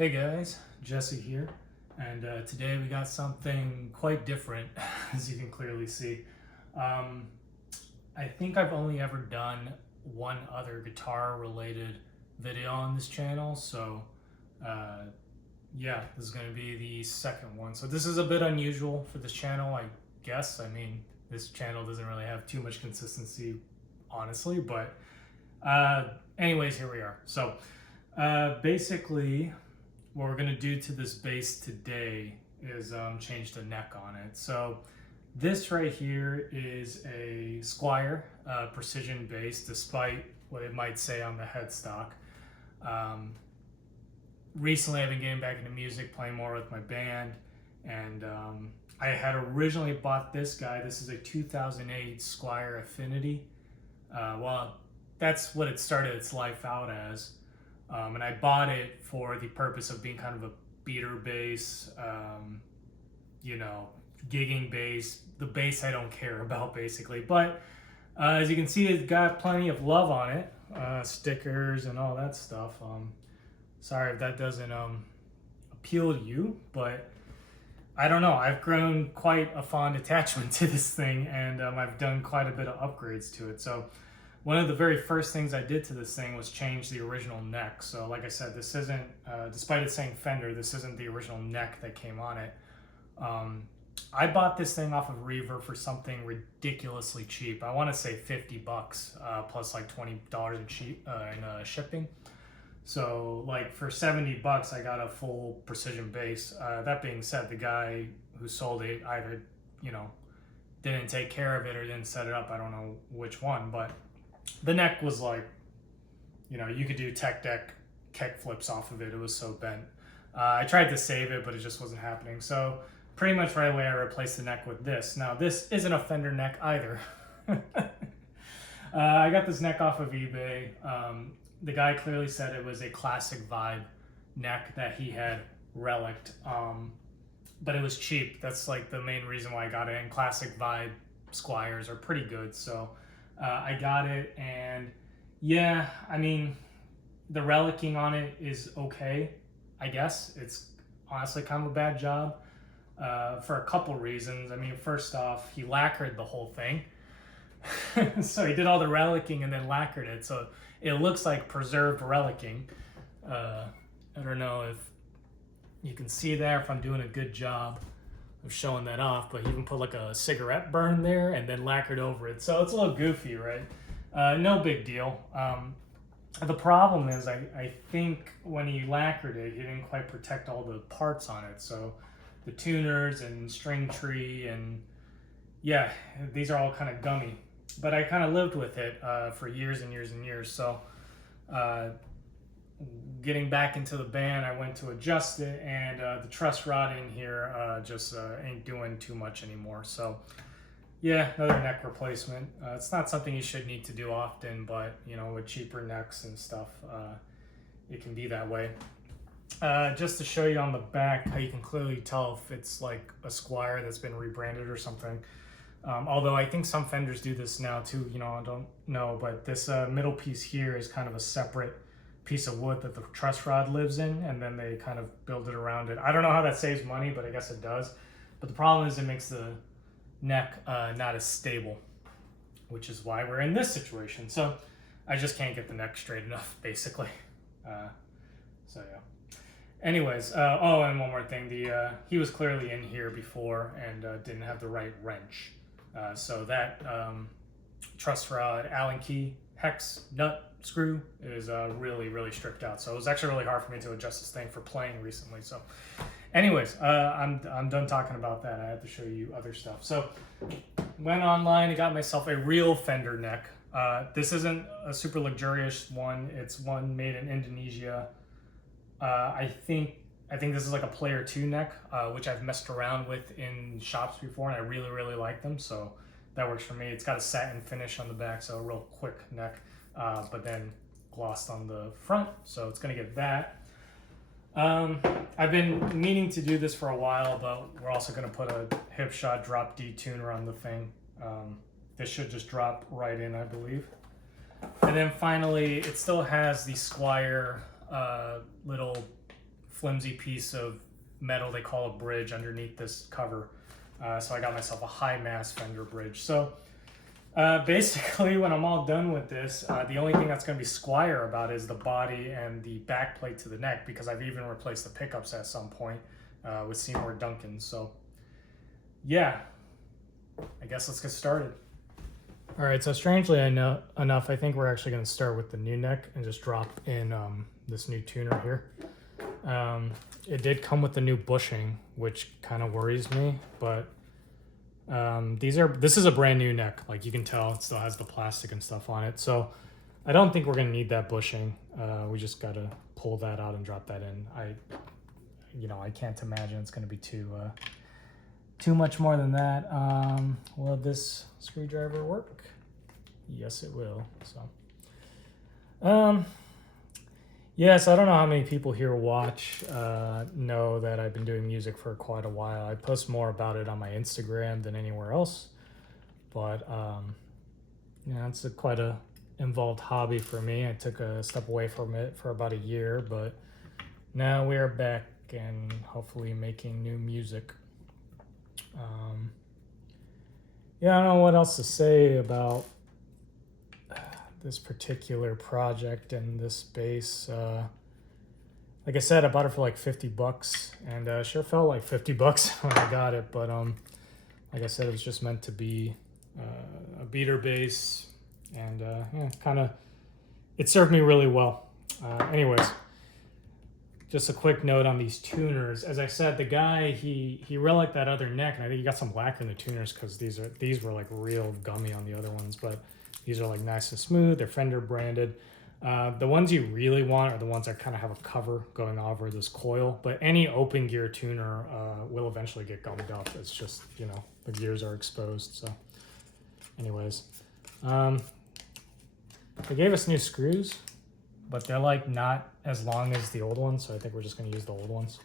Hey guys, Jesse here, and today we got something quite different, as you can clearly see. Um, I think I've only ever done one other guitar-related video on this channel, so uh, yeah, this is going to be the second one. So this is a bit unusual for this channel, I guess. I mean, this channel doesn't really have too much consistency, honestly, but anyways, here we are. So basically, what we're going to do to this bass today is change the neck on it. So this right here is a Squier precision bass, despite what it might say on the headstock. Recently I've been getting back into music, playing more with my band, and I had originally bought this guy. This is a 2008 Squier Affinity. Well, that's what it started its life out as. And I bought it for the purpose of being kind of a beater bass, gigging bass, the bass I don't care about basically. But as you can see, it's got plenty of love on it, stickers and all that stuff. Sorry if that doesn't appeal to you, but I don't know. I've grown quite a fond attachment to this thing, and I've done quite a bit of upgrades to it. So one of the very first things I did to this thing was change the original neck. So like I said, this isn't, despite it saying Fender, this isn't the original neck that came on it. I bought this thing off of Reverb for something ridiculously cheap. I want to say 50 bucks plus like $20 in shipping. So like for 70 bucks, I got a full precision bass. That being said, the guy who sold it either, didn't take care of it or didn't set it up. I don't know which one, but the neck was like, you could do tech deck kick flips off of it. It was so bent. I tried to save it, but it just wasn't happening. So pretty much right away I replaced the neck with this. Now this isn't a Fender neck either. I got this neck off of eBay. The guy clearly said it was a Classic Vibe neck that he had relicked, but it was cheap. That's like the main reason why I got it. And Classic Vibe Squiers are pretty good, so I got it, and yeah, I mean, the relicking on it is okay, I guess. It's honestly kind of a bad job for a couple reasons. I mean, first off, he lacquered the whole thing. So he did all the relicking and then lacquered it, so it looks like preserved relicking. I don't know if you can see there, if I'm doing a good job of showing that off, but he even put like a cigarette burn there and then lacquered over it, so it's a little goofy, right? No big deal. The problem is I think when he lacquered it, he didn't quite protect all the parts on it, so the tuners and string tree, and yeah, these are all kind of gummy, but I kind of lived with it for years and years and years. So getting back into the band, I went to adjust it, and the truss rod in here just ain't doing too much anymore. So yeah, another neck replacement. It's not something you should need to do often, but with cheaper necks and stuff, it can be that way. Just to show you on the back how you can clearly tell if it's like a Squier that's been rebranded or something. Although I think some Fenders do this now too, I don't know, but this middle piece here is kind of a separate piece of wood that the truss rod lives in, and then they kind of build it around it. I don't know how that saves money, but I guess it does. But the problem is it makes the neck not as stable, which is why we're in this situation. So I just can't get the neck straight enough, basically. So yeah. Anyways, oh, and one more thing. He was clearly in here before and didn't have the right wrench. So that truss rod, Allen key, hex, nut, screw is really, really stripped out. So it was actually really hard for me to adjust this thing for playing recently. So anyways, I'm done talking about that. I have to show you other stuff. So went online and got myself a real Fender neck. This isn't a super luxurious one. It's one made in Indonesia. I think this is like a Player 2 neck, which I've messed around with in shops before, and I really, really like them, so that works for me. It's got a satin finish on the back, so a real quick neck, but then glossed on the front, so it's going to get that. I've been meaning to do this for a while, but we're also going to put a Hipshot Drop D tuner on the thing. This should just drop right in, I believe. And then finally, it still has the Squier little flimsy piece of metal they call a bridge underneath this cover. So I got myself a high mass Fender bridge. So basically, when I'm all done with this, the only thing that's going to be squire about is the body and the back plate to the neck, because I've even replaced the pickups at some point with Seymour Duncan. So yeah, I guess let's get started. All right, so strangely enough, I think we're actually going to start with the new neck and just drop in this new tuner here. It did come with the new bushing, which kind of worries me, but this is a brand new neck. Like you can tell, it still has the plastic and stuff on it. So I don't think we're going to need that bushing. We just got to pull that out and drop that in. I can't imagine it's going to be too much more than that. Will this screwdriver work? Yes, it will. So, yes, I don't know how many people here watch, know that I've been doing music for quite a while. I post more about it on my Instagram than anywhere else, but it's quite a involved hobby for me. I took a step away from it for about a year, but now we are back and hopefully making new music. I don't know what else to say about this particular project and this bass. Like I said, I bought it for like $50 and sure felt like $50 when I got it, but like I said, it was just meant to be a beater bass, and it served me really well. Anyways, just a quick note on these tuners. As I said, the guy, he really liked that other neck, and I think he got some lacquer in the tuners because these were like real gummy on the other ones, but these are like nice and smooth. They're Fender branded. The ones you really want are the ones that kind of have a cover going over this coil, but any open gear tuner will eventually get gummed up. It's just, the gears are exposed. So anyways, they gave us new screws, but they're like not as long as the old ones, so I think we're just going to use the old ones.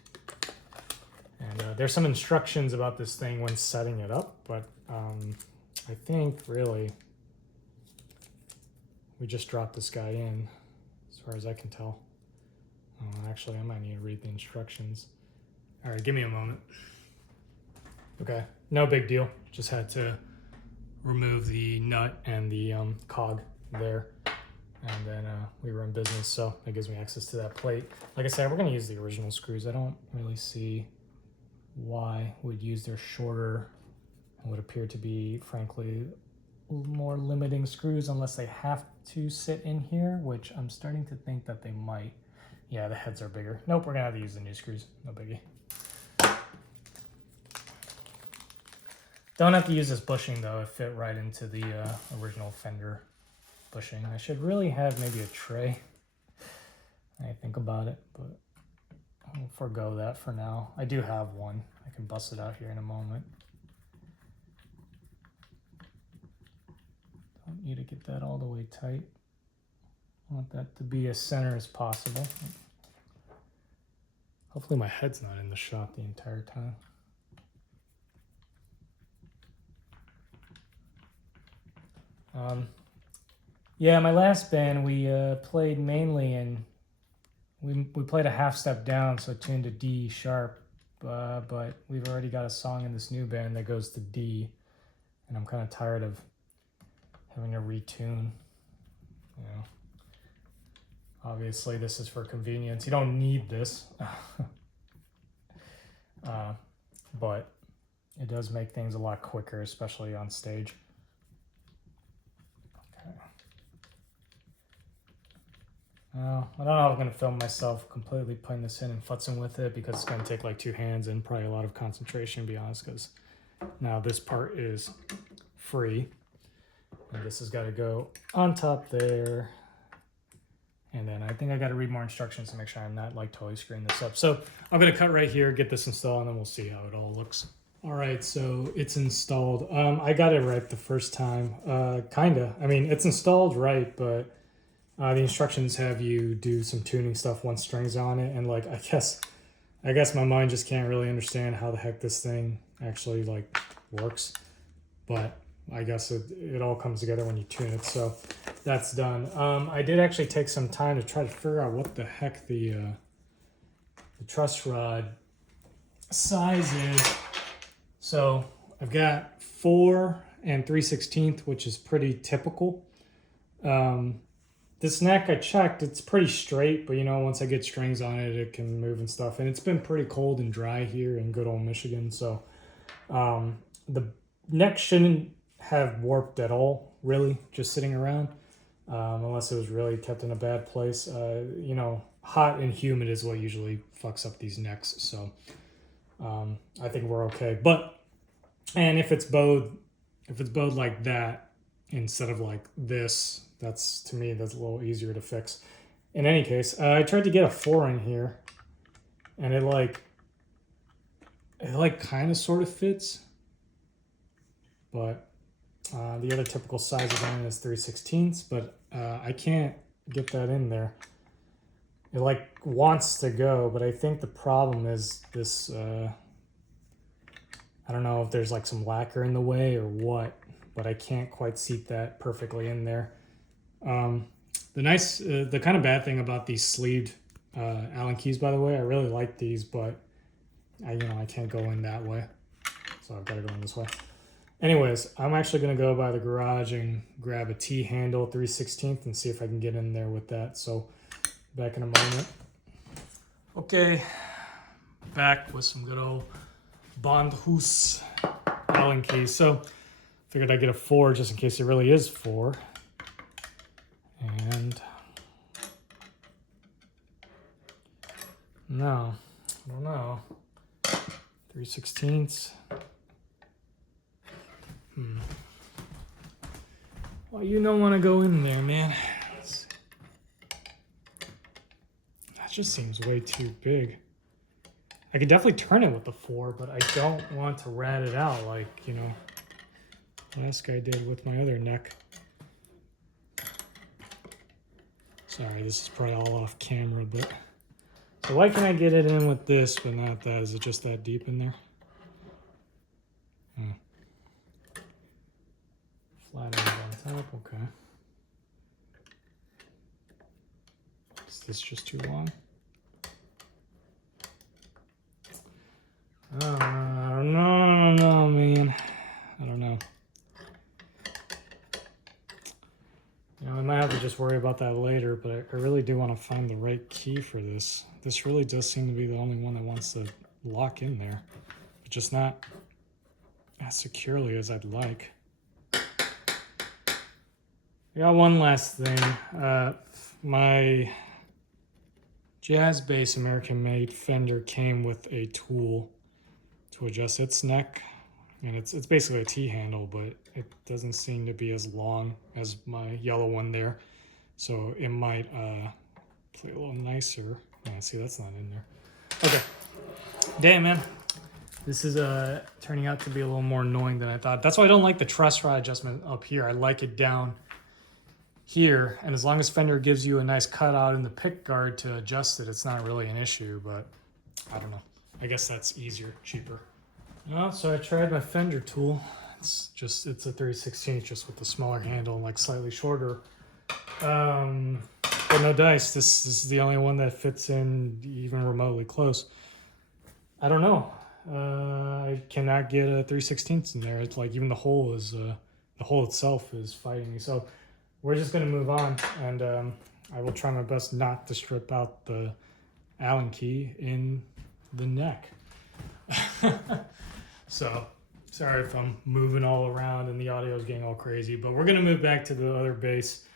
And there's some instructions about this thing when setting it up, but I think really we just dropped this guy in, as far as I can tell. Actually, I might need to read the instructions. All right, give me a moment. Okay, no big deal. Just had to remove the nut and the cog there. And then we were in business, so that gives me access to that plate. Like I said, we're going to use the original screws. I don't really see why we'd use their shorter and would appear to be, frankly, more limiting screws unless they have to sit in here, which I'm starting to think that they might. Yeah, the heads are bigger. Nope, we're going to have to use the new screws. No biggie. Don't have to use this bushing, though. It fit right into the original Fender bushing. I should really have maybe a tray. I think about it, but I'll forego that for now. I do have one. I can bust it out here in a moment. Don't need to get that all the way tight. I want that to be as center as possible. Hopefully my head's not in the shot the entire time. Yeah, my last band, we played mainly in, we played a half step down, so tuned to D sharp, but we've already got a song in this new band that goes to D, and I'm kind of tired of having to retune. Obviously this is for convenience. You don't need this, but it does make things a lot quicker, especially on stage. I don't know if I'm going to film myself completely putting this in and futzing with it, because it's going to take like two hands and probably a lot of concentration, to be honest, because now this part is free. And this has got to go on top there. And then I think I got to read more instructions to make sure I'm not like totally screwing this up. So I'm going to cut right here, get this installed, and then we'll see how it all looks. All right, so it's installed. I got it right the first time, kinda. I mean, it's installed right, but the instructions have you do some tuning stuff once strings on it, and like I guess my mind just can't really understand how the heck this thing actually like works. But I guess it all comes together when you tune it, so that's done. I did actually take some time to try to figure out what the heck the the truss rod sizes. So I've got 4 and 3/16, which is pretty typical. This neck I checked, it's pretty straight, but you know, once I get strings on it, it can move and stuff. And it's been pretty cold and dry here in good old Michigan, so the neck shouldn't have warped at all, really, just sitting around, unless it was really kept in a bad place. You know, hot and humid is what usually fucks up these necks, so I think we're okay. But, and if it's bowed like that instead of like this, that's, to me, that's a little easier to fix. In any case, I tried to get a 4 in here, and it kind of sort of fits, but the other typical size again is 3/16, but I can't get that in there. It like wants to go, but I think the problem is this, I don't know if there's like some lacquer in the way or what, but I can't quite seat that perfectly in there. The kind of bad thing about these sleeved Allen keys, by the way, I really like these, but I can't go in that way, so I've got to go in this way. Anyways, I'm actually going to go by the garage and grab a T-handle 3/16 and see if I can get in there with that. So back in a moment. Okay, back with some good old Bondhus Allen keys. So figured I'd get a 4 just in case it really is 4. And no, I don't know. 3/16. Well, you don't want to go in there, man. That just seems way too big. I could definitely turn it with the 4, but I don't want to rat it out like, you know, last guy did with my other neck. Sorry, this is probably all off camera, but... So why can I get it in with this, but not that? Is it just that deep in there? Flat ends on top, okay. Is this just too long? No, man. I don't know. You know, I might have to just worry about that later, but I really do want to find the right key for this. This really does seem to be the only one that wants to lock in there, but just not as securely as I'd like. I got one last thing. My Jazz Bass American-made Fender came with a tool to adjust its neck, and it's basically a T-handle, but it doesn't seem to be as long as my yellow one there, so it might play a little nicer. Yeah, see, that's not in there. Okay, damn, man, this is turning out to be a little more annoying than I thought. That's why I don't like the truss rod adjustment up here. I like it down here, and as long as Fender gives you a nice cutout in the pick guard to adjust it, it's not really an issue, but I don't know. I guess that's easier, cheaper. Well, so I tried my Fender tool. It's a 3/16 just with the smaller handle and like slightly shorter. But no dice. This is the only one that fits in even remotely close. I don't know. I cannot get a 3/16 in there. It's like even the hole itself is fighting me. So we're just gonna move on, and I will try my best not to strip out the Allen key in the neck. So sorry if I'm moving all around and the audio is getting all crazy, but we're gonna move back to the other bass,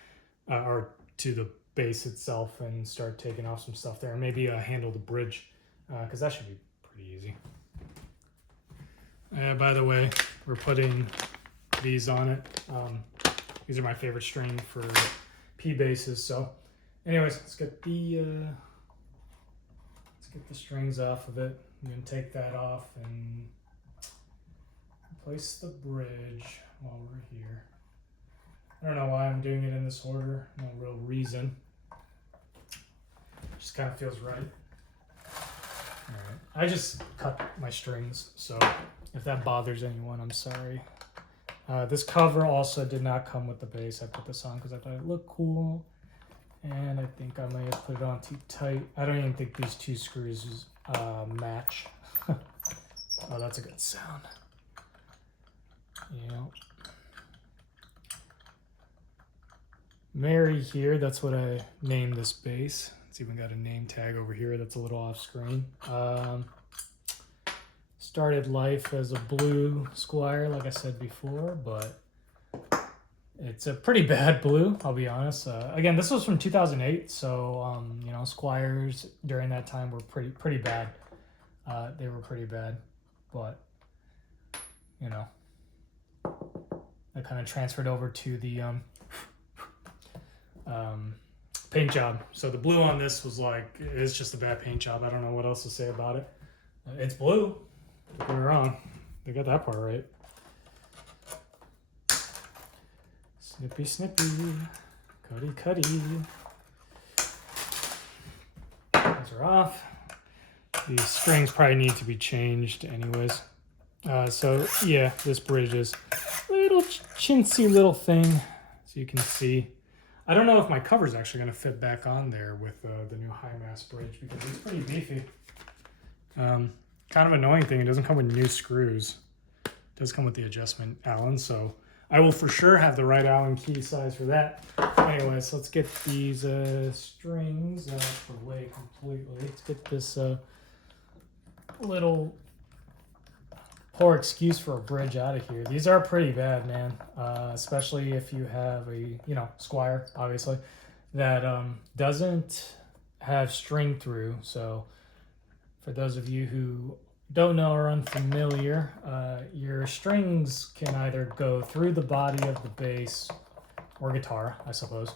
or to the bass itself, and start taking off some stuff there. Maybe handle the bridge, because that should be pretty easy. By the way, we're putting these on it. These are my favorite string for P basses. So anyways, let's get the strings off of it. I'm gonna take that off and place the bridge while we're here. I don't know why I'm doing it in this order. No real reason. Just kind of feels right. Alright. I just cut my strings, so if that bothers anyone, I'm sorry. This cover also did not come with the bass. I put this on because I thought it looked cool. And I think I might have put it on too tight. I don't even think these two screws match. Oh, that's a good sound. Yeah. Mary here, that's what I named this base. It's even got a name tag over here that's a little off screen. Started life as a blue Squire, like I said before, but it's a pretty bad blue, I'll be honest. Again, this was from 2008, so you know, Squires during that time were pretty bad. They were pretty bad, but you know, I kind of transferred over to the paint job. So the blue on this was like, it's just a bad paint job. I don't know what else to say about it. It's blue. Don't get me wrong. They got that part right. Snippy, snippy. Cutty, cutty. Those are off. These strings probably need to be changed anyways. So yeah, this bridge is a little chintzy little thing, as you can see. I don't know if my cover is actually going to fit back on there with the new high mass bridge because it's pretty beefy. Kind of annoying thing, it doesn't come with new screws. It does come with the adjustment Allen, so I will for sure have the right Allen key size for that. Anyways, let's get these strings out of the way completely. Let's get this little poor excuse for a bridge out of here. These are pretty bad, man. Especially if you have a, you know, Squire, obviously, that doesn't have string through. So for those of you who don't know or unfamiliar, your strings can either go through the body of the bass or guitar, I suppose,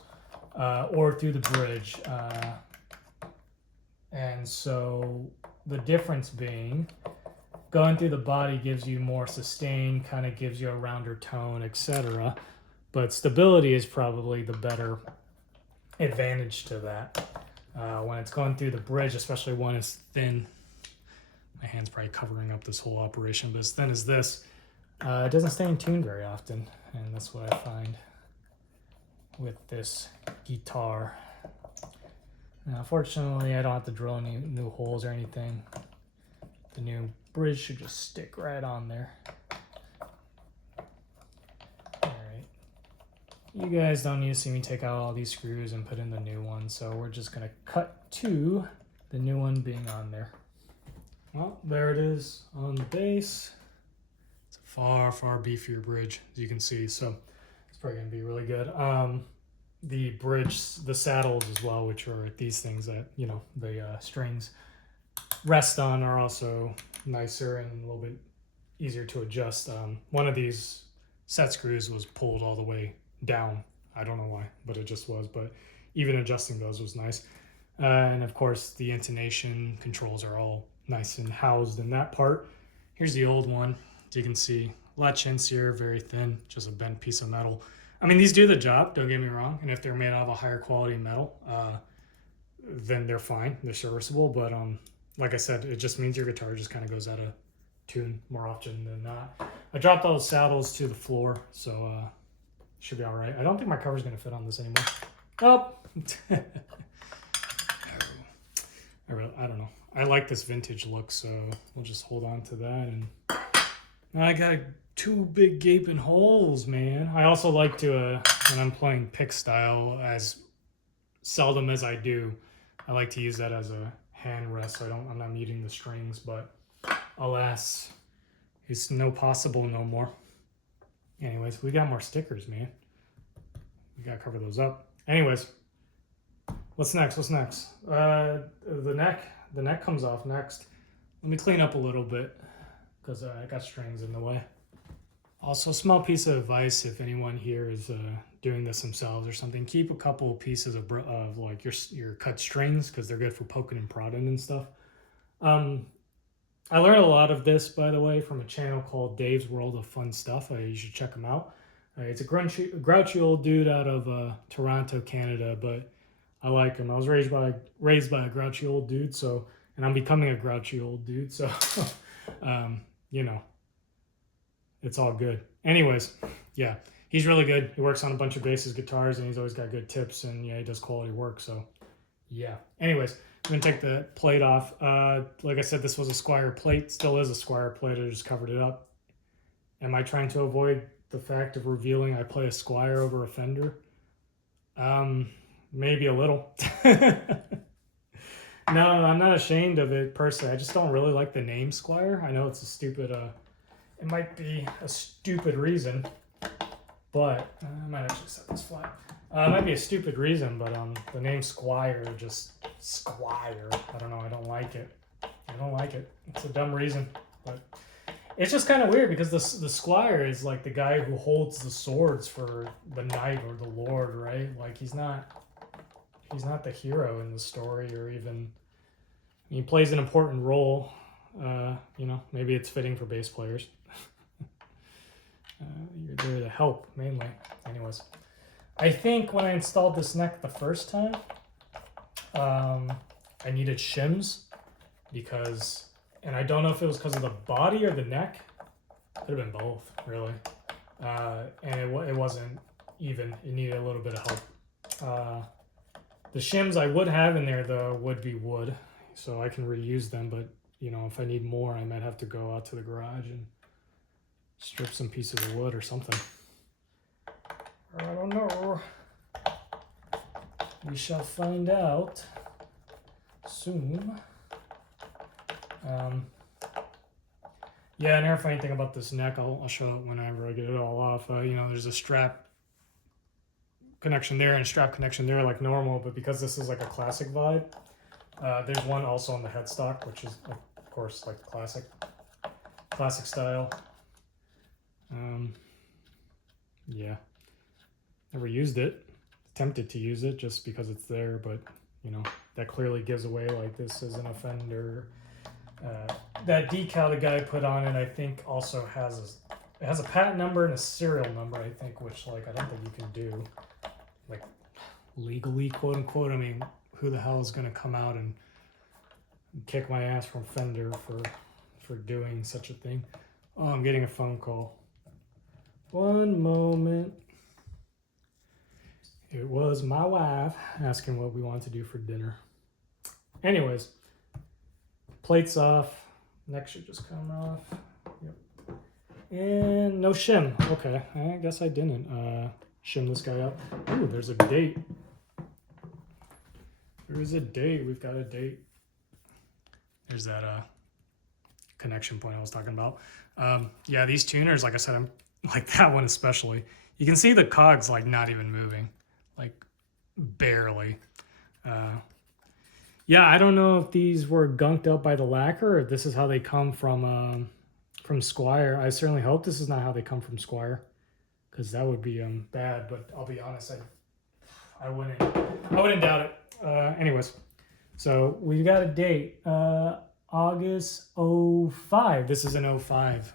or through the bridge. And so the difference being, going through the body gives you more sustain, kind of gives you a rounder tone, etc. But stability is probably the better advantage to that. When it's going through the bridge, especially when it's thin, my hand's probably covering up this whole operation, but as thin as this, it doesn't stay in tune very often. And that's what I find with this guitar. Now, fortunately, I don't have to drill any new holes or anything. The new bridge should just stick right on there. Alright. You guys don't need to see me take out all these screws and put in the new one, so we're just going to cut to the new one being on there. Well, there it is on the base. It's a far, far beefier bridge, as you can see, so it's probably going to be really good. The bridge, the saddles as well, which are these things that, you know, the strings rest on, are also nicer and a little bit easier to adjust. One of these set screws was pulled all the way down. I don't know why, but it just was. But even adjusting those was nice. And of course, the intonation controls are all nice and housed in that part. Here's the old one. As you can see, a lot chintzier, very thin, just a bent piece of metal. I mean, these do the job, don't get me wrong. And if they're made out of a higher quality metal, then they're fine. They're serviceable. But like I said, it just means your guitar just kind of goes out of tune more often than not. I dropped all the saddles to the floor, so should be all right. I don't think my cover's going to fit on this anymore. Oh! I don't know. I like this vintage look, so we'll just hold on to that. And I got two big gaping holes, man. I also like to, when I'm playing pick style, as seldom as I do, I like to use that as a hand rest, so I'm not muting the strings, but alas, it's no possible no more. Anyways, we got more stickers, man. We gotta cover those up. Anyways, what's next? The neck comes off next. Let me clean up a little bit because I got strings in the way. Also, small piece of advice if anyone here is doing this themselves or something, keep a couple pieces of like your cut strings because they're good for poking and prodding and stuff. I learned a lot of this, by the way, from a channel called Dave's World of Fun Stuff. You should check him out. It's a grouchy old dude out of Toronto, Canada, but I like him. I was raised by a grouchy old dude, so, and I'm becoming a grouchy old dude, so you know, it's all good. Anyways, yeah, he's really good. He works on a bunch of basses, guitars, and he's always got good tips, and yeah, he does quality work. So yeah. Anyways, I'm gonna take the plate off. Like I said, this was a Squier plate. Still is a Squier plate. I just covered it up. Am I trying to avoid the fact of revealing I play a Squier over a Fender? Maybe a little. No, I'm not ashamed of it personally. I just don't really like the name Squier. I know it's a stupid, it might be a stupid reason, but I might actually set this flat. It might be a stupid reason, but the name Squier, just Squier, I don't know, I don't like it. I don't like it. It's a dumb reason, but it's just kind of weird because the Squire is like the guy who holds the swords for the knight or the lord, right? Like he's not the hero in the story, or even he plays an important role. You know, maybe it's fitting for bass players. You're there to help mainly. Anyways, I think when I installed this neck the first time, I needed shims because, and I don't know if it was because of the body or the neck. Could have been both, really. And it wasn't even. It needed a little bit of help. The shims I would have in there, though, would be wood, so I can reuse them, but, you know, if I need more, I might have to go out to the garage and strip some pieces of wood or something. I don't know. We shall find out soon. Yeah, another funny thing about this neck, I'll show it whenever I get it all off. You know, there's a strap connection there and strap connection there like normal, but because this is like a classic vibe, there's one also on the headstock, which is of course like classic style. Yeah, never used it, tempted to use it just because it's there, but you know, that clearly gives away like this isn't a Fender. That decal the guy put on it, I think also has a patent number and a serial number, I think, which like I don't think you can do like legally, quote unquote. I mean, who the hell is going to come out and kick my ass from Fender for doing such a thing? Oh, I'm getting a phone call. One moment. It was my wife asking what we wanted to do for dinner. Anyways, plates off. Neck should just come off. Yep. And no shim. Okay, I guess I didn't shim this guy up. Ooh, there's a date. There is a date. We've got a date. There's that connection point I was talking about. Yeah, these tuners, like I said, I'm like that one especially. You can see the cogs like not even moving, like barely. Yeah, I don't know if these were gunked up by the lacquer or if this is how they come from Squier. I certainly hope this is not how they come from Squier, because that would be bad. But I'll be honest, I wouldn't doubt it. Anyways, so we've got a date, August 05. This is an 05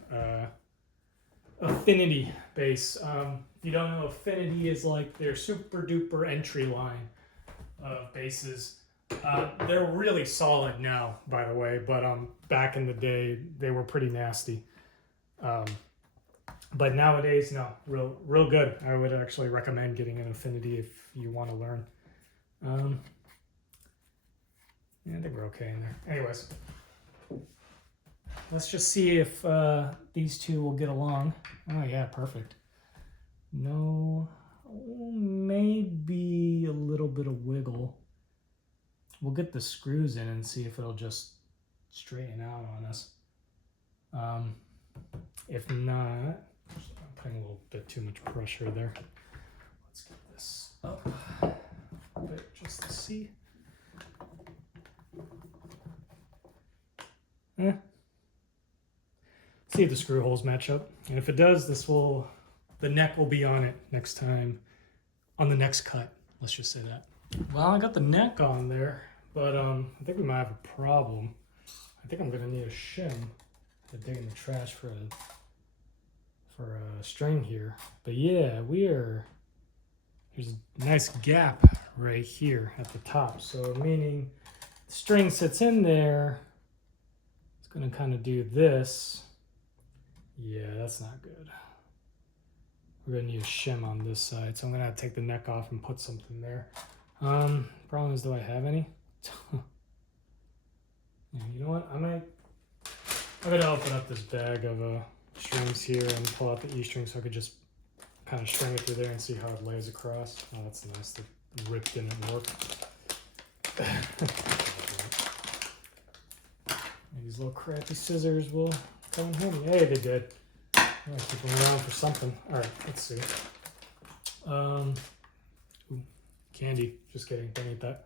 Affinity bass. If you don't know, Affinity is like their super duper entry line of basses. They're really solid now, by the way, but back in the day they were pretty nasty. But nowadays, no, real good. I would actually recommend getting an Affinity if you want to learn. Yeah, I think we're okay in there. Anyways, let's just see if these two will get along. Oh yeah, perfect. No, maybe a little bit of wiggle. We'll get the screws in and see if it'll just straighten out on us. If not, I'm putting a little bit too much pressure there. Let's get this up a bit just to see. See if the screw holes match up. And if it does, the neck will be on it next time, on the next cut. Let's just say that. Well, I got the neck on there, but I think we might have a problem. I think I'm gonna need a shim to dig in the trash for a string here. But yeah, there's a nice gap right here at the top. So meaning the string sits in there, it's gonna kind of do this. Yeah, that's not good. we're gonna need a shim on this side, so I'm gonna have to take the neck off and put something there. Problem is, do I have any? Yeah, you know what? I'm gonna open up this bag of strings here and pull out the E string so I could just kind of string it through there and see how it lays across. Oh, that's nice. The rip didn't work. These little crappy scissors will come in handy. Hey, they did. I'm gonna keep them around for something. All right, let's see. Ooh, candy. Just kidding. Don't eat that.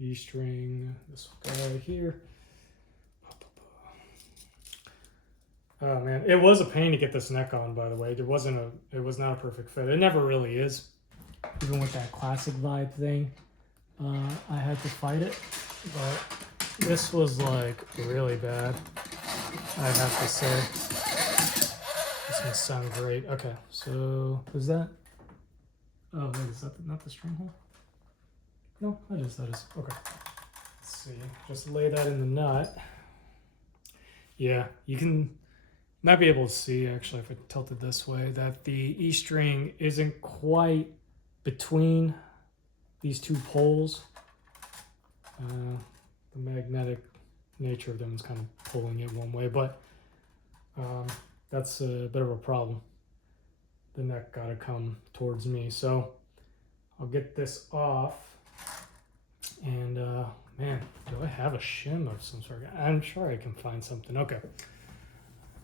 E string. This guy here. Oh man, it was a pain to get this neck on. By the way, it was not a perfect fit. It never really is. Even with that classic vibe thing, I had to fight it. But this was like really bad, I have to say. This gonna sound great. Okay, so is that? Oh wait, is that not the string hole? No, that is. Okay. Let's see. Just lay that in the nut. Yeah, you might be able to see actually if I tilt it this way that the E string isn't quite between these two poles. The magnetic nature of them is kind of pulling it one way, but that's a bit of a problem. The neck got to come towards me, so I'll get this off. And man, do I have a shim of some sort? I'm sure I can find something. Okay.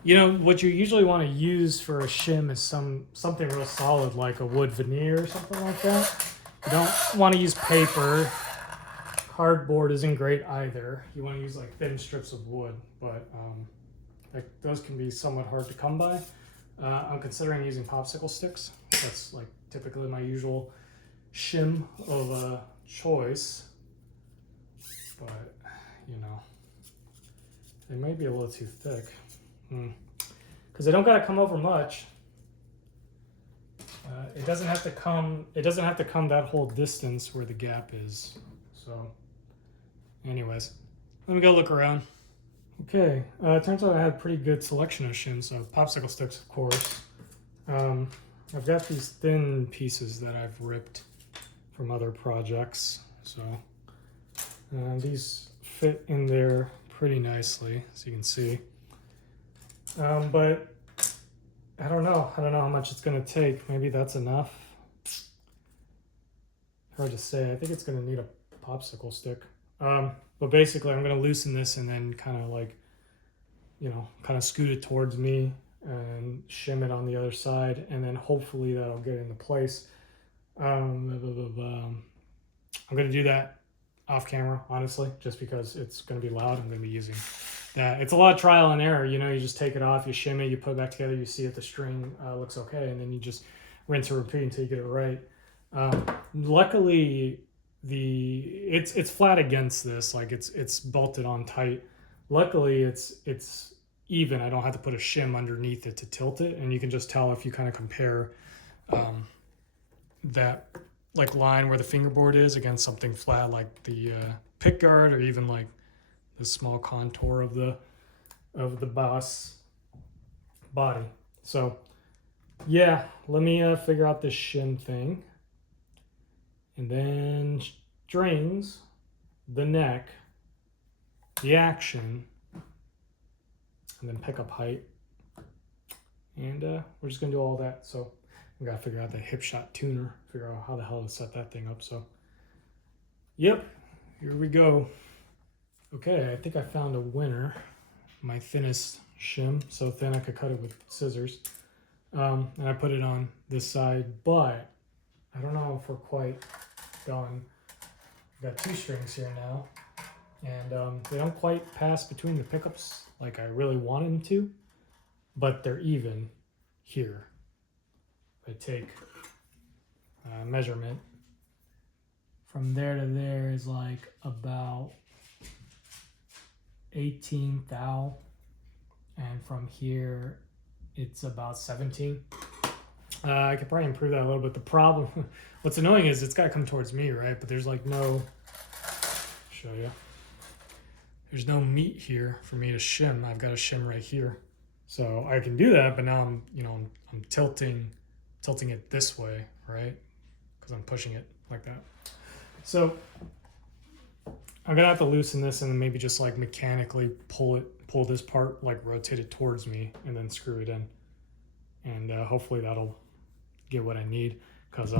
You know, what you usually want to use for a shim is something real solid, like a wood veneer or something like that. You don't want to use paper. Cardboard isn't great either. You want to use like thin strips of wood, but like those can be somewhat hard to come by. I'm considering using popsicle sticks. That's like typically my usual shim of choice, but you know, they might be a little too thick. Because they don't gotta come over much. It doesn't have to come that whole distance where the gap is. So anyways, let me go look around. Okay, it turns out I had a pretty good selection of shims. So popsicle sticks, of course. I've got these thin pieces that I've ripped from other projects. So these fit in there pretty nicely, as you can see. But I don't know how much it's going to take. Maybe that's enough. Hard to say. I think it's going to need a popsicle stick. But basically I'm going to loosen this and then kind of like, you know, kind of scoot it towards me and shim it on the other side. And then hopefully that'll get into place. I'm going to do that off camera, honestly, just because it's going to be loud. I'm going to be using that. It's a lot of trial and error. You know, you just take it off, you shim it, you put it back together, you see if the string looks okay, and then you just rinse and repeat until you get it right. Luckily, it's flat against this, like it's bolted on tight. Luckily, it's even. I don't have to put a shim underneath it to tilt it, and you can just tell if you kind of compare that like line where the fingerboard is against something flat like the pick guard, or even like the small contour of the Boss body. So yeah, let me figure out this shim thing, and then strings, the neck, the action, and then pickup height, and we're just gonna do all that. So we gotta figure out the Hipshot tuner, figure out how the hell to set that thing up. So yep, here we go. Okay, I think I found a winner. My thinnest shim, so thin I could cut it with scissors. And I put it on this side, but I don't know if we're quite done. I've got two strings here now, and they don't quite pass between the pickups like I really want them to, but they're even here. I take a measurement. From there to there is like about 18 thou, and from here it's about 17. I could probably improve that a little bit. The problem, what's annoying is it's got to come towards me, right? But there's like no, show you, there's no meat here for me to shim. I've got to shim right here. So I can do that, but now I'm tilting it this way, right? Because I'm pushing it like that. So I'm gonna have to loosen this and then maybe just like mechanically pull this part, like rotate it towards me and then screw it in. And hopefully that'll get what I need. Because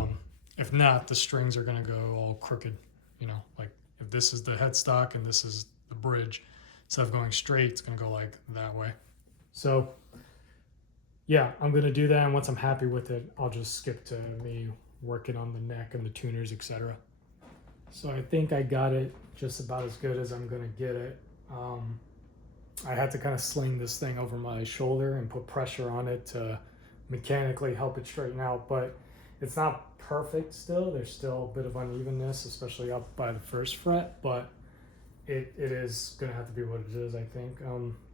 if not, the strings are gonna go all crooked. Like if this is the headstock and this is the bridge, instead of going straight, it's gonna go like that way. So yeah, I'm gonna do that, and once I'm happy with it, I'll just skip to me working on the neck and the tuners, etc. So I think I got it just about as good as I'm gonna get it. I had to kind of sling this thing over my shoulder and put pressure on it to mechanically help it straighten out, but it's not perfect still. There's still a bit of unevenness, especially up by the first fret, but it is gonna have to be what it is, I think.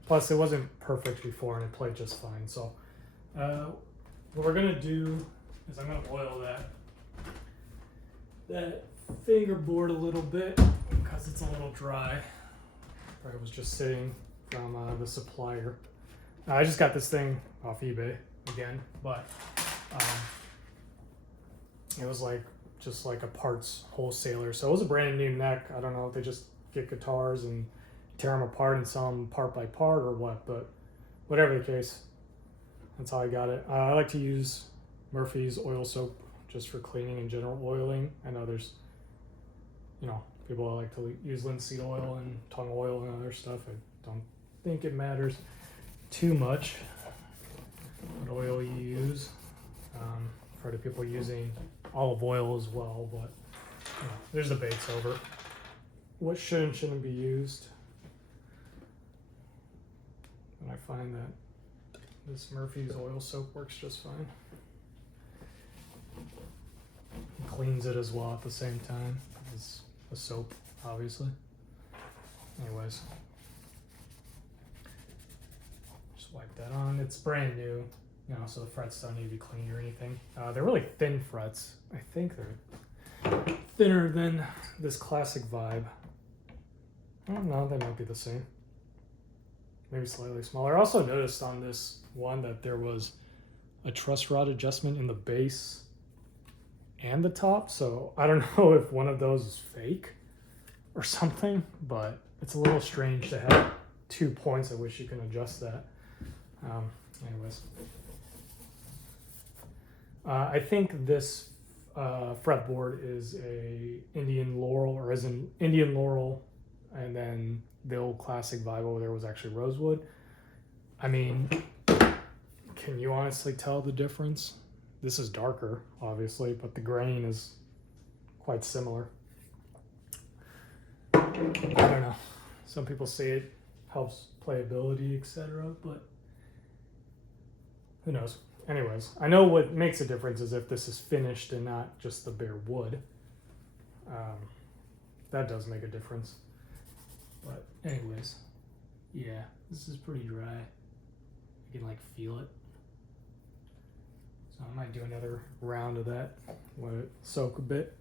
Plus it wasn't perfect before and it played just fine. So what we're gonna do is I'm gonna oil that fingerboard a little bit because it's a little dry. I was just sitting from the supplier. I just got this thing off eBay again, but it was just like a parts wholesaler. So it was a brand new neck. I don't know if they just get guitars and tear them apart and sell them part by part or what, but whatever the case, that's how I got it. I like to use Murphy's oil soap just for cleaning and general oiling. I know there's, people that like to use linseed oil and tongue oil and other stuff. I don't think it matters too much what oil you use. I've heard of people using olive oil as well, but there's debates over what should and shouldn't be used. And I find that this Murphy's oil soap works just fine. It cleans it as well at the same time as a soap, obviously. Anyways, just wipe that on. It's brand new, so the frets don't need to be cleaned or anything. They're really thin frets. I think they're thinner than this classic Vibe. I don't know, they might be the same. Maybe slightly smaller. I also noticed on this one that there was a truss rod adjustment in the base and the top, so I don't know if one of those is fake or something, but it's a little strange to have 2 points at which you can adjust that. Anyways, I think this fretboard is a Indian Laurel, or is an Indian Laurel, and then the old classic Vibe over there was actually rosewood. I mean, can you honestly tell the difference? This is darker, obviously, but the grain is quite similar. I don't know. Some people say it helps playability, etc., but who knows? Anyways, I know what makes a difference is if this is finished and not just the bare wood. That does make a difference. But anyways, yeah, this is pretty dry. You can feel it. So I might do another round of that, let it soak a bit.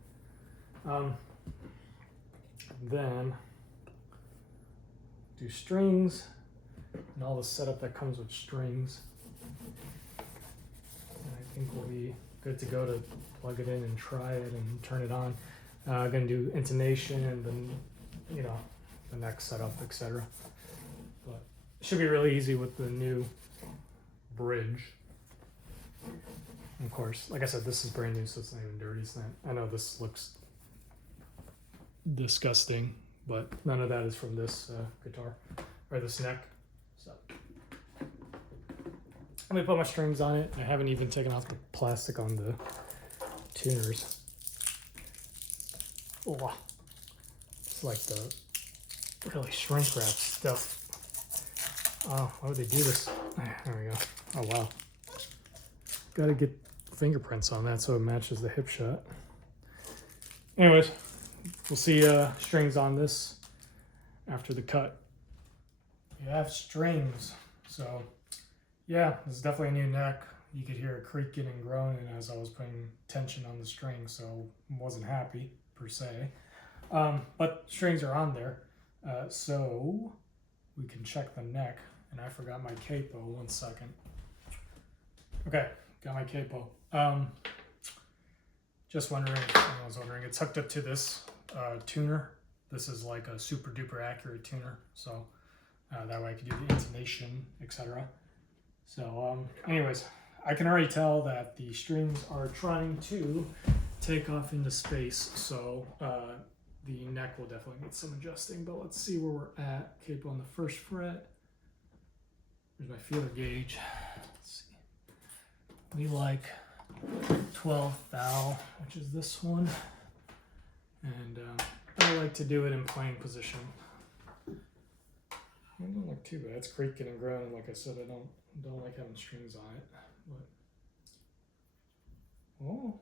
Then do strings and all the setup that comes with strings. And I think we'll be good to go to plug it in and try it and turn it on. Gonna do intonation and then, the next setup, etc. But it should be really easy with the new bridge. Of course, like I said, this is brand new, so it's not even dirty. I know this looks disgusting, but none of that is from this guitar or this neck. So let me put my strings on it. I haven't even taken off the plastic on the tuners. Oh, it's like the really shrink wrap stuff. Oh, why would they do this? There we go. Oh wow. Gotta get fingerprints on that so it matches the hip shot. Anyways, we'll see strings on this after the cut. You have strings, so yeah, this is definitely a new neck. You could hear it creaking and groaning as I was putting tension on the string, so I wasn't happy per se. But strings are on there, so we can check the neck And I forgot my capo. 1 second. Okay, got my capo. Just wondering, I was wondering, it's hooked up to this tuner. This is like a super duper accurate tuner, so that way I can do the intonation, etc. So anyways, I can already tell that the strings are trying to take off into space, so the neck will definitely need some adjusting, but let's see where we're at. Capo on the 1st fret. There's my feeler gauge. Let's see. We like 12th thou, which is this one, and I like to do it in playing position. It don't look too bad. It's creaking and groaning. Like I said, I don't like having strings on it. But oh,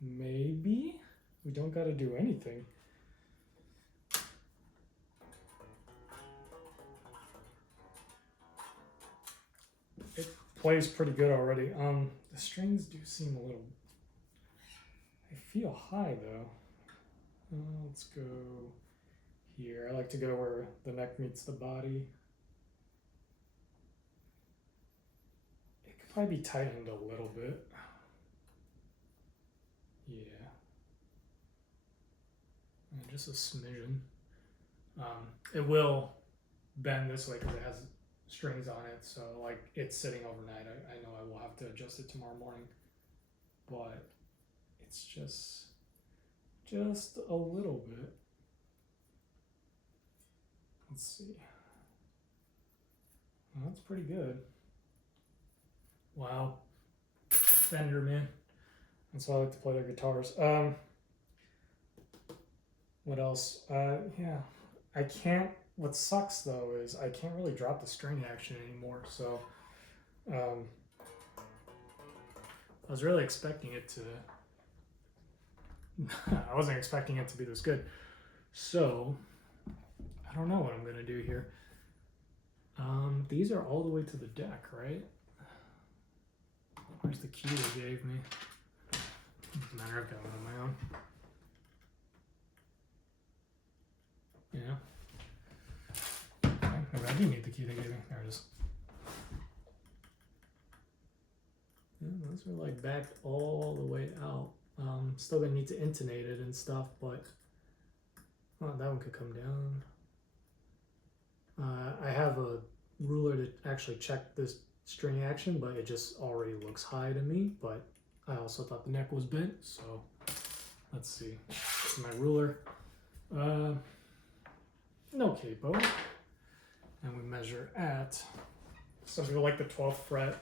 maybe we don't got to do anything. It plays pretty good already. The strings do seem a little. They feel high though. Let's go here. I like to go where the neck meets the body. It could probably be tightened a little bit. Yeah. And just a smidgen. It will bend this way because it has strings on it, so like it's sitting overnight. I know I will have to adjust it tomorrow morning, but it's just a little bit. Let's see. Well, that's pretty good. Wow. Fender, man. That's why I like to play their guitars. What else? Yeah, I can't. What sucks though is I can't really drop the string action anymore. So I was really expecting it to. I wasn't expecting it to be this good. So I don't know what I'm gonna do here. These are all the way to the deck, right? Where's the key they gave me? Doesn't matter, I've got one on my own. Yeah. Okay, maybe I do need the key they gave me. There it is. Yeah, those are like backed all the way out. Still gonna need to intonate it and stuff, but that one could come down. I have a ruler to actually check this string action, but it just already looks high to me. But I also thought the neck was bent, so let's see. My ruler, no capo, and we measure at. Some people like the 12th fret.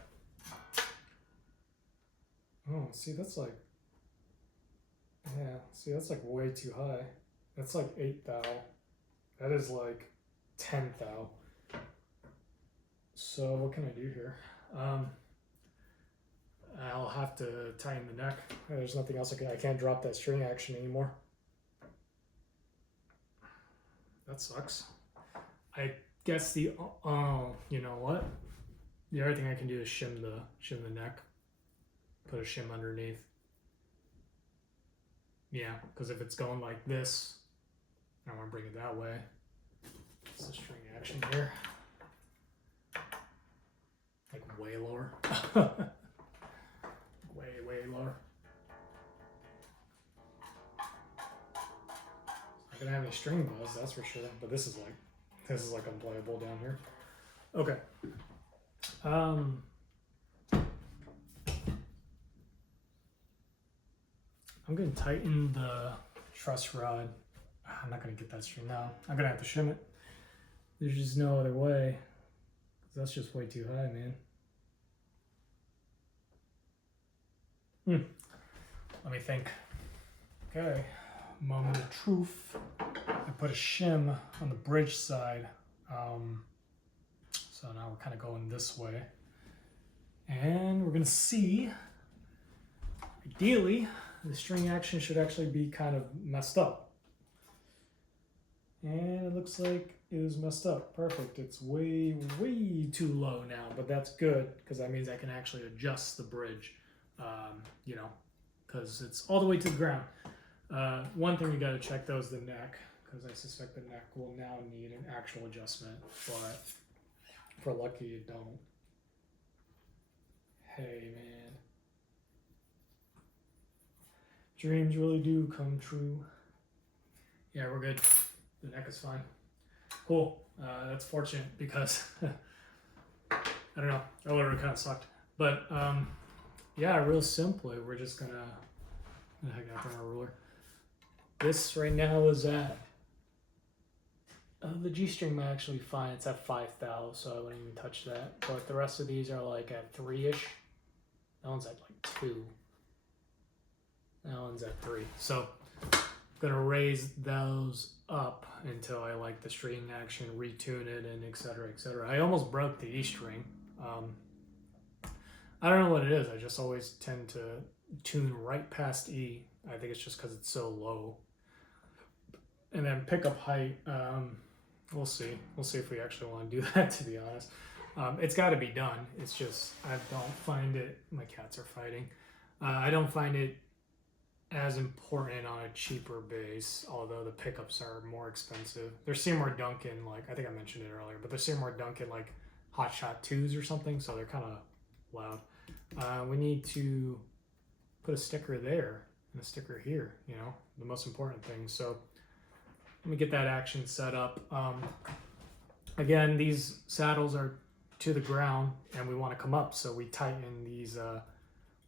Oh, see, that's like. Yeah, see, that's like way too high. That's like 8th thou. That is like 10th thou. So what can I do here? I'll have to tighten the neck. There's nothing else I can't drop that string action anymore. That sucks. I guess the you know what? The other thing I can do is shim the neck. Put a shim underneath. Yeah, because if it's going like this, I want to bring it that way. It's the string action here. Like way lower. way lower. It's not gonna have any string buzz, that's for sure. But this is like unplayable down here. Okay. I'm gonna tighten the truss rod. I'm not gonna get that string now. I'm gonna have to shim it. There's just no other way. That's just way too high, man. Let me think. Okay, moment of truth. I put a shim on the bridge side. So now we're kind of going this way. And we're gonna see, ideally, the string action should actually be kind of messed up. And it looks like it is messed up. Perfect. It's way too low now, but that's good because that means I can actually adjust the bridge, because it's all the way to the ground. One thing you got to check though is the neck, because I suspect the neck will now need an actual adjustment, but if we're lucky you don't. Hey man, dreams really do come true. Yeah, we're good. The neck is fine. Cool. That's fortunate because I don't know, that would have kind of sucked. But yeah, real simply, we're just gonna heck, I bring our ruler. This right now is at the G-string might actually fine. It's at 5 thou, so I wouldn't even touch that. But the rest of these are like at 3-ish. That one's at like 2. That one's at 3. So I'm gonna raise those up until I like the string action, retune it, and etc. etc. I almost broke the E string. I don't know what it is. I just always tend to tune right past E. I think it's just because it's so low. And then pickup height, we'll see. We'll see if we actually want to do that, to be honest. It's got to be done. It's just, I don't find it, my cats are fighting. I don't find it as important on a cheaper bass, although the pickups are more expensive. They're Seymour Duncan, like, I think I mentioned it earlier, but they're Seymour Duncan, like, Hot Shot 2s or something, so they're kind of loud. We need to put a sticker there and a sticker here, you know, the most important thing. So let me get that action set up. Again, these saddles are to the ground and we want to come up, so we tighten these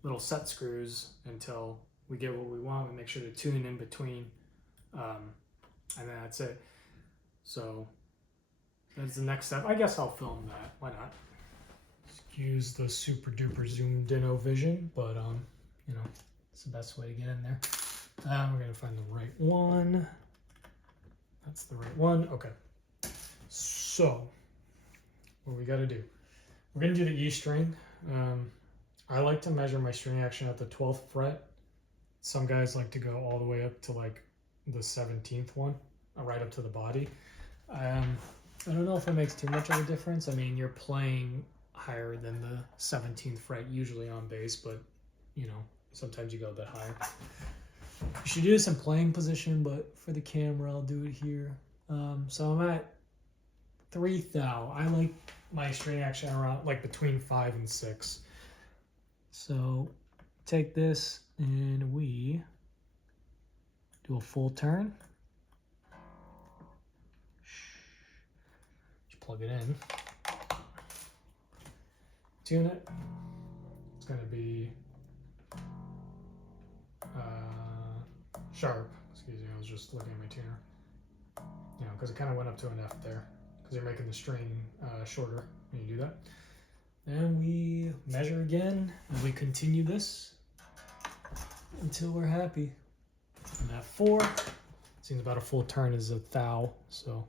little set screws until we get what we want. We make sure to tune in between, and then that's it. So that's the next step. I guess I'll film that. Why not? Use the super duper zoomed in vision, but you know, it's the best way to get in there. We're gonna find the right one. That's the right one. Okay. So what we got to do? We're gonna do the E string. I like to measure my string action at the 12th fret. Some guys like to go all the way up to like the 17th one, right up to the body. I don't know if it makes too much of a difference. I mean, you're playing higher than the 17th fret usually on bass, but you know, sometimes you go a bit higher. You should do this in playing position, but for the camera I'll do it here. So I'm at 3 thou. I like my string action around like between 5 and 6. So take this and we do a full turn. Just plug it in. Tune it. It's going to be sharp. Excuse me, I was just looking at my tuner. You know, because it kind of went up to an F there, because you're making the string shorter when you do that. And we measure again, and we continue this until we're happy. And that 4 seems about a full turn is a thou, so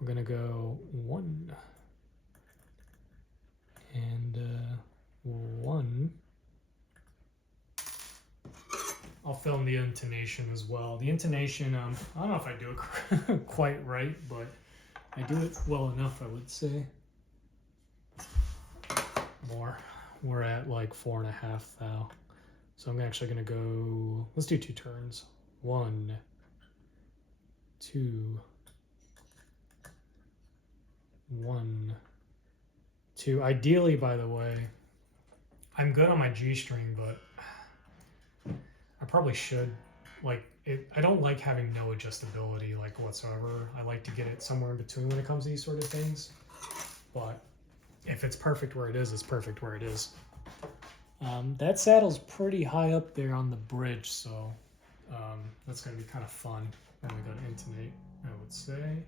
we're gonna go 1 and 1. I'll film the intonation as well. The intonation, I don't know if I do it quite right, but I do it well enough, I would say. More. We're at like 4.5 thou. So I'm actually gonna go, let's do 2 turns. 1, 2, 1, 2. Ideally, by the way, I'm good on my G string, but I probably should, like, I don't like having no adjustability, like, whatsoever. I like to get it somewhere in between when it comes to these sort of things. But if it's perfect where it is, it's perfect where it is. That saddle's pretty high up there on the bridge, so that's going to be kind of fun when we go to intonate, I would say.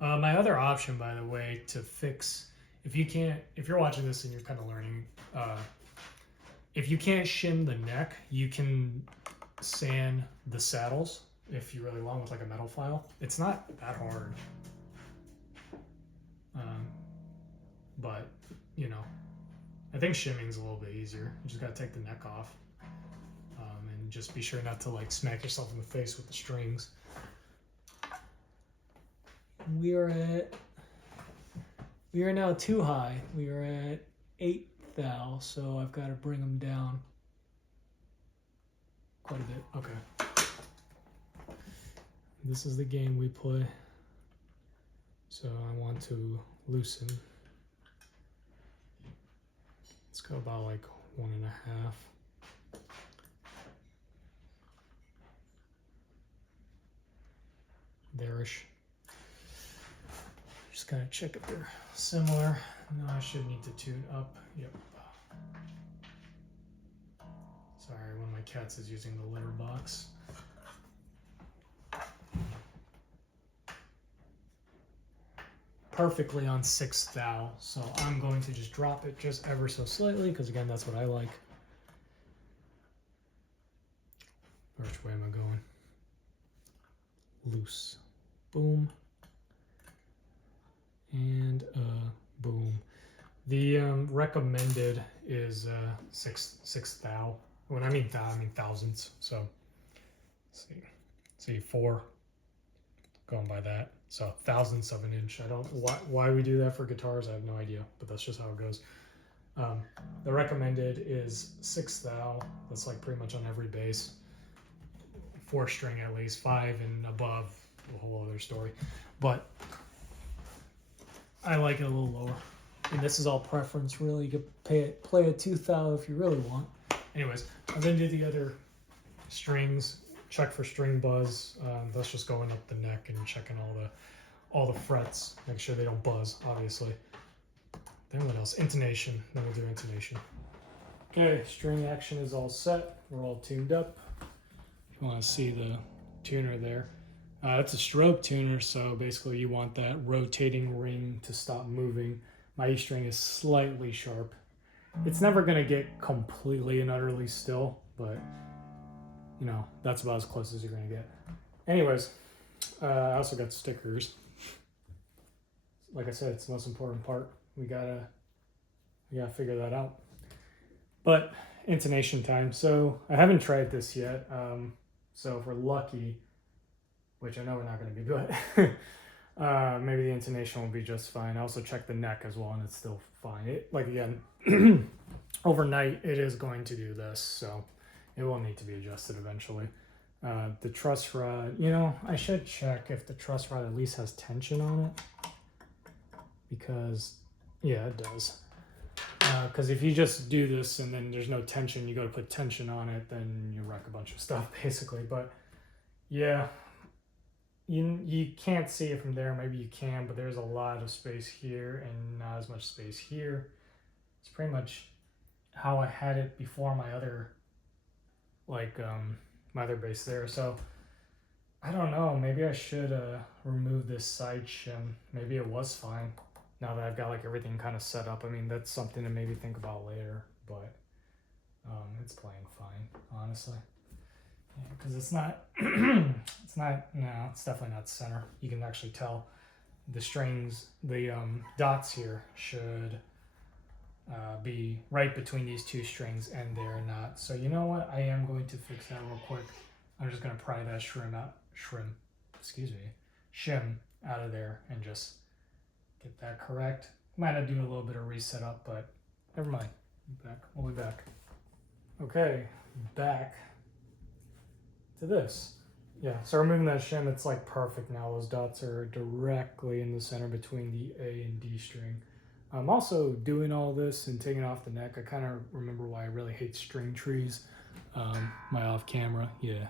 My other option, by the way, to fix, if you're watching this and you're kind of learning, if you can't shim the neck, you can sand the saddles if you really want with like a metal file. It's not that hard. But, you know, I think shimming's a little bit easier. You just gotta take the neck off. And just be sure not to like smack yourself in the face with the strings. We are now too high. We are at 8 thou, so I've got to bring them down quite a bit. Okay. This is the game we play. So I want to loosen. Let's go about like 1.5. There-ish. Just gotta check if they're similar. No, I should need to tune up. Yep. Sorry, one of my cats is using the litter box. Perfectly on 6th thou, so I'm going to just drop it just ever so slightly, because again, that's what I like. Which way am I going? Loose. Boom. And boom. The recommended is 6th thou. When I mean thou, I mean thousandths. So, let's see 4. Going by that. So thousandths of an inch. I don't why we do that for guitars. I have no idea, but that's just how it goes. The recommended is 6th thou. That's like pretty much on every bass. 4 string at least. 5 and above, a whole other story. But I like it a little lower. And this is all preference, really. You could play a 2th thou if you really want. Anyways, I'm gonna do the other strings. Check for string buzz. That's just going up the neck and checking all the frets. Make sure they don't buzz, obviously. Then what else? Intonation. Then we'll do intonation. Okay, string action is all set. We're all tuned up. If you want to see the tuner there. It's a stroke tuner, so basically you want that rotating ring to stop moving. My E string is slightly sharp. It's never going to get completely and utterly still, but you know, that's about as close as you're going to get. Anyways, I also got stickers. Like I said, it's the most important part. We gotta figure that out. But intonation time. So I haven't tried this yet. So if we're lucky, which I know we're not going to be, but maybe the intonation will be just fine. I also checked the neck as well, and it's still fine. Like again, overnight it is going to do this, so it will need to be adjusted eventually. The truss rod, you know, I should check if the truss rod at least has tension on it. Because, yeah, it does. Because if you just do this and then there's no tension, you go to put tension on it, then you wreck a bunch of stuff, basically. But, yeah, you can't see it from there. Maybe you can, but there's a lot of space here and not as much space here. It's pretty much how I had it before my other, my other bass there. So, I don't know. Maybe I should remove this side shim. Maybe it was fine. Now that I've got like everything kind of set up. I mean, that's something to maybe think about later, but it's playing fine, honestly. Because it's not, no, it's definitely not center. You can actually tell the strings, the dots here should be right between these two strings, and they're not. So you know what? I am going to fix that real quick. I'm just going to pry that shim out of there and just get that correct. Might have to do a little bit of reset up, but never mind. We'll be back. Okay, back to this. Yeah, so removing that shim, it's like perfect now. Those dots are directly in the center between the A and D string. I'm also doing all this and taking off the neck. I kind of remember why I really hate string trees. My off camera, yeah.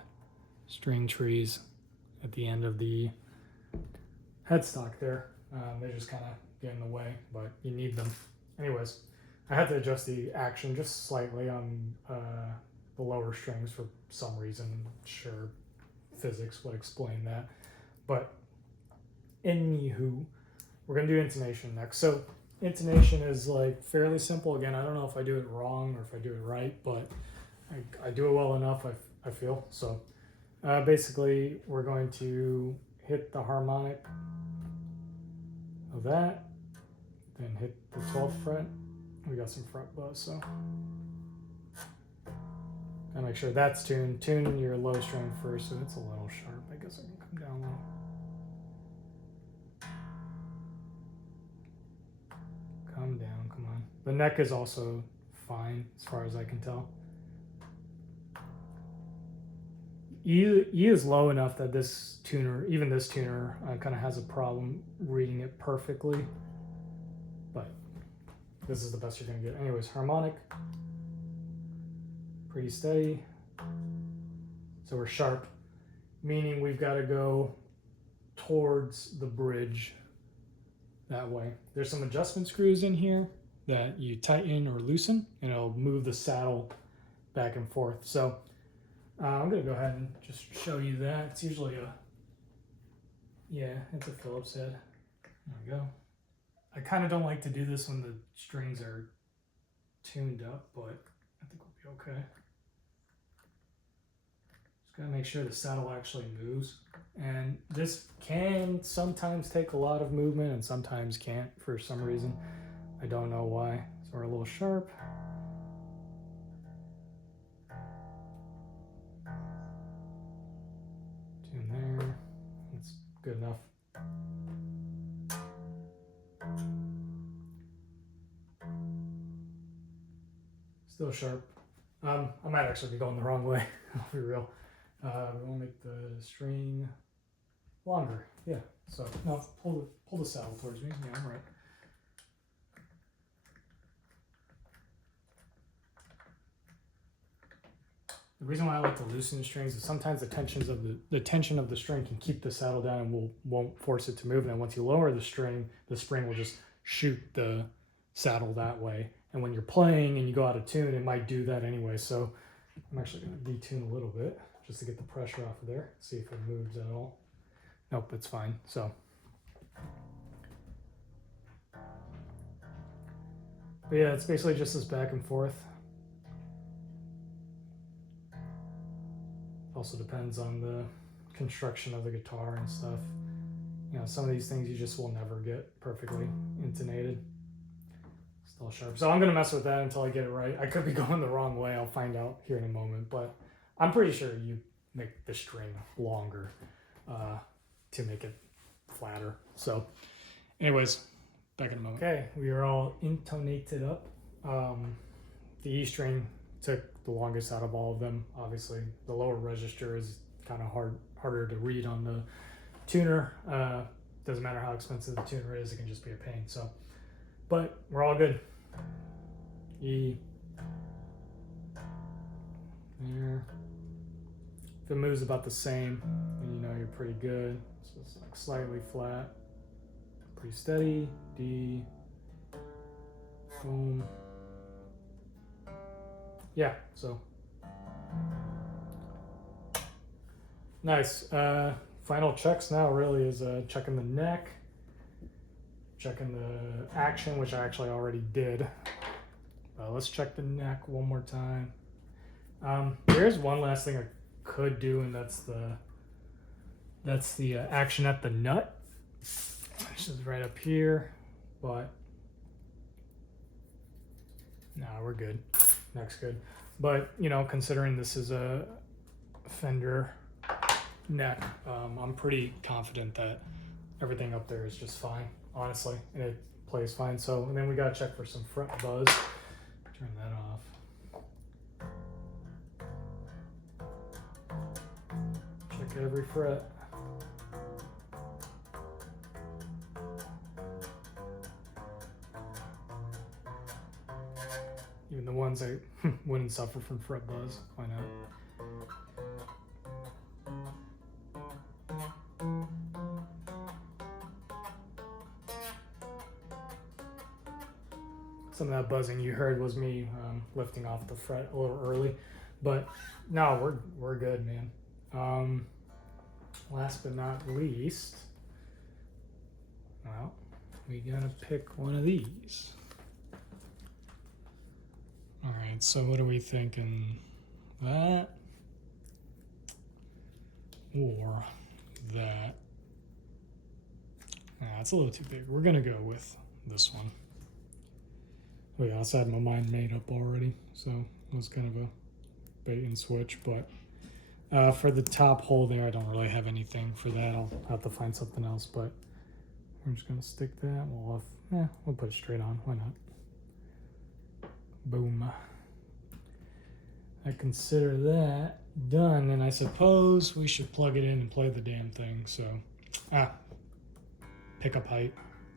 String trees at the end of the headstock there. They just kind of get in the way, but you need them. Anyways, I had to adjust the action just slightly on the lower strings for some reason. Sure, physics would explain that. But anywho, we're going to do intonation next. So intonation is like fairly simple. Again, I don't know if I do it wrong or if I do it right, but I do it well enough, I feel. So basically, we're going to hit the harmonic of that, then hit the 12th fret. We got some fret buzz, so gotta make sure that's tuned. Tune your low string first, so it's a little sharp. I guess I can come down low. Come down, come on. The neck is also fine as far as I can tell. E is low enough that this tuner, even this tuner, kind of has a problem reading it perfectly. But this is the best you're gonna get. Anyways, harmonic, pretty steady. So we're sharp, meaning we've got to go towards the bridge that way. There's some adjustment screws in here that you tighten or loosen, and it'll move the saddle back and forth. So I'm gonna go ahead and just show you that. It's usually it's a Phillips head. There we go. I kind of don't like to do this when the strings are tuned up, but I think we'll be okay. Just gotta make sure the saddle actually moves. And this can sometimes take a lot of movement and sometimes can't for some reason. I don't know why. So we're a little sharp. Tune there. That's good enough. Still sharp. I might actually be going the wrong way. I'll be real. We'll make the string longer. Yeah. So no, pull the saddle towards me. Yeah, I'm right. The reason why I like to loosen the strings is sometimes the tension of the string can keep the saddle down and won't force it to move. And then once you lower the string, the spring will just shoot the saddle that way. And when you're playing and you go out of tune, it might do that anyway. So I'm actually going to detune a little bit just to get the pressure off of there. See if it moves at all. Nope, it's fine. So, but yeah, it's basically just this back and forth. Also depends on the construction of the guitar and stuff. You know, some of these things you just will never get perfectly intonated. Still sharp. So I'm going to mess with that until I get it right. I could be going the wrong way. I'll find out here in a moment. But I'm pretty sure you make the string longer to make it flatter. So anyways, back in a moment. Okay, we are all intonated up. The E string took the longest out of all of them. Obviously, the lower register is kind of harder to read on the tuner. Doesn't matter how expensive the tuner is, it can just be a pain. So, but we're all good. E. There. If it moves about the same, then you know you're pretty good. So it's like slightly flat, pretty steady. D. Boom. Yeah, so nice. Final checks now really is checking the neck, checking the action, which I actually already did. Let's check the neck one more time. There's one last thing I could do, and that's the action at the nut, which is right up here, but no, we're good. Neck's good. But, you know, considering this is a Fender neck, I'm pretty confident that everything up there is just fine, honestly, and it plays fine. So, and then we gotta check for some fret buzz. Turn that off. Check every fret. Even the ones that wouldn't suffer from fret buzz, why not? Some of that buzzing you heard was me lifting off the fret a little early, but no, we're good, man. Last but not least, well, we gotta pick one of these. All right, so what are we thinking? That or that? Nah, it's a little too big. We're gonna go with this one. Oh yeah, I also had my mind made up already, so it was kind of a bait and switch. But for the top hole there, I don't really have anything for that. I'll have to find something else, but we're just gonna stick that. We'll put it straight on. Why not? Boom. I consider that done, and I suppose we should plug it in and play the damn thing. So, pickup height.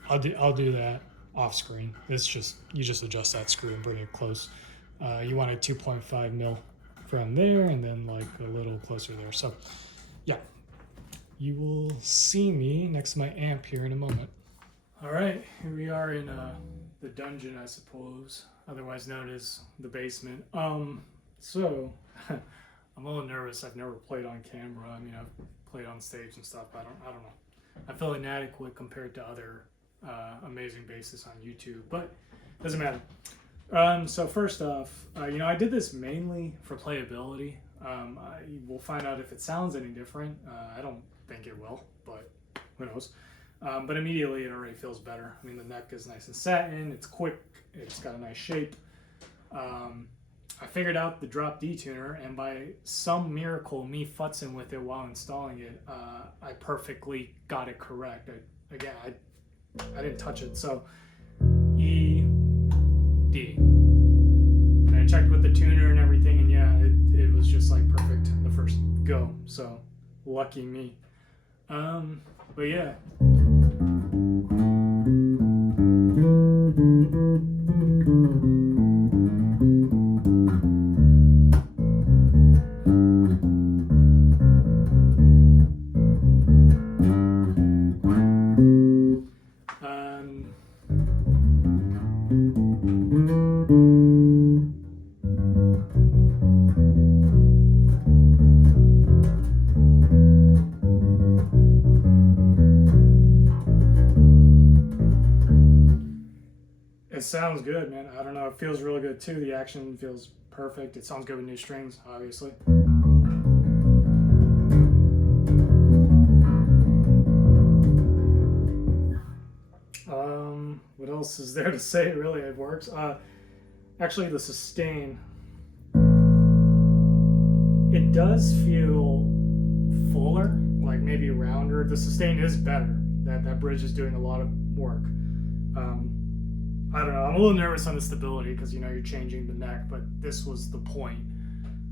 I'll do that off screen. It's just, you just adjust that screw and bring it close. You want a 2.5 mil from there, and then like a little closer there. So, yeah, you will see me next to my amp here in a moment. All right, here we are in the dungeon, I suppose, otherwise known as the basement. So I'm a little nervous. I've never played on camera. I mean, I've played on stage and stuff, but I don't know. I feel inadequate compared to other amazing bassists on YouTube, but doesn't matter. So first off, I did this mainly for playability. We'll find out if it sounds any different. I don't think it will, but who knows. But immediately it already feels better. I mean, the neck is nice and satin, it's quick, it's got a nice shape. I figured out the drop D tuner, and by some miracle, me futzing with it while installing it, I perfectly got it correct. I didn't touch it. So E, D. And I checked with the tuner and everything, and yeah, it was just like perfect the first go. So lucky me. But yeah. It sounds good, man. I don't know. It feels really good too. The action feels perfect. It sounds good with new strings, obviously. What else is there to say? Really, it works. Actually, the sustain, it does feel fuller, like maybe rounder. The sustain is better. That bridge is doing a lot of work. I don't know. I'm a little nervous on the stability because you're changing the neck, but this was the point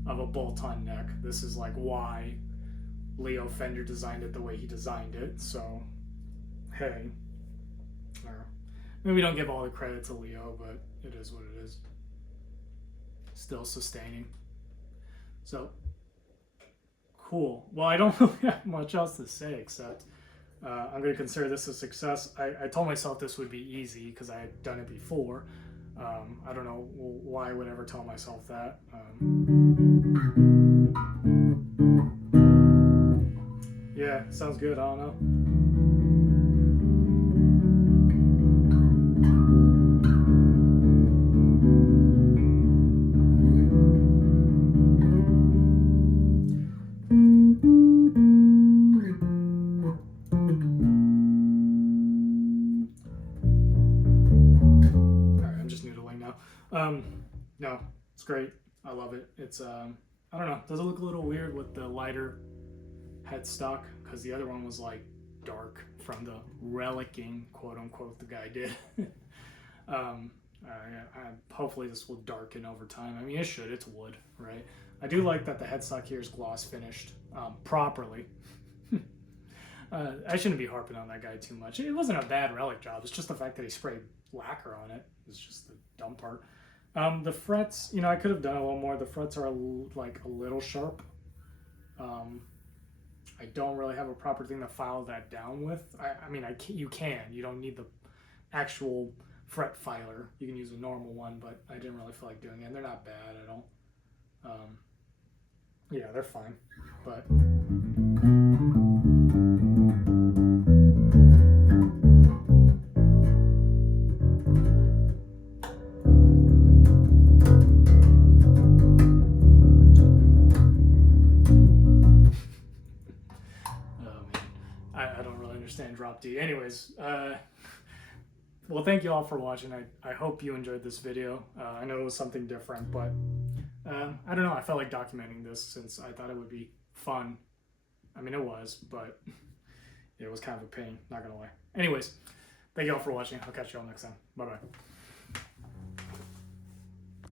of a bolt-on neck. This is like why Leo Fender designed it the way he designed it. So, hey, maybe we don't give all the credit to Leo, but it is what it is. Still sustaining. So, cool. Well, I don't really have much else to say except I'm going to consider this a success. I told myself this would be easy because I had done it before. I don't know why I would ever tell myself that. Yeah, sounds good. I don't know. No, it's great. I love it. It's I don't know, does it look a little weird with the lighter headstock because the other one was like dark from the relicking, quote unquote, the guy did. Hopefully this will darken over time. I mean, it should. It's wood, right? I do like that the headstock here is gloss finished properly. I shouldn't be harping on that guy too much. It wasn't a bad relic job. It's just the fact that he sprayed lacquer on it. It's just the dumb part. The frets, I could have done a little more. The frets are like a little sharp. I don't really have a proper thing to file that down with. You don't need the actual fret filer. You can use a normal one, but I didn't really feel like doing it. And they're not bad at all. Yeah, they're fine, but. Drop D. Anyways, well, thank you all for watching. I hope you enjoyed this video. I know it was something different, but I don't know. I felt like documenting this since I thought it would be fun. I mean, it was, but it was kind of a pain, not gonna lie. Anyways, thank you all for watching. I'll catch you all next time. Bye-bye.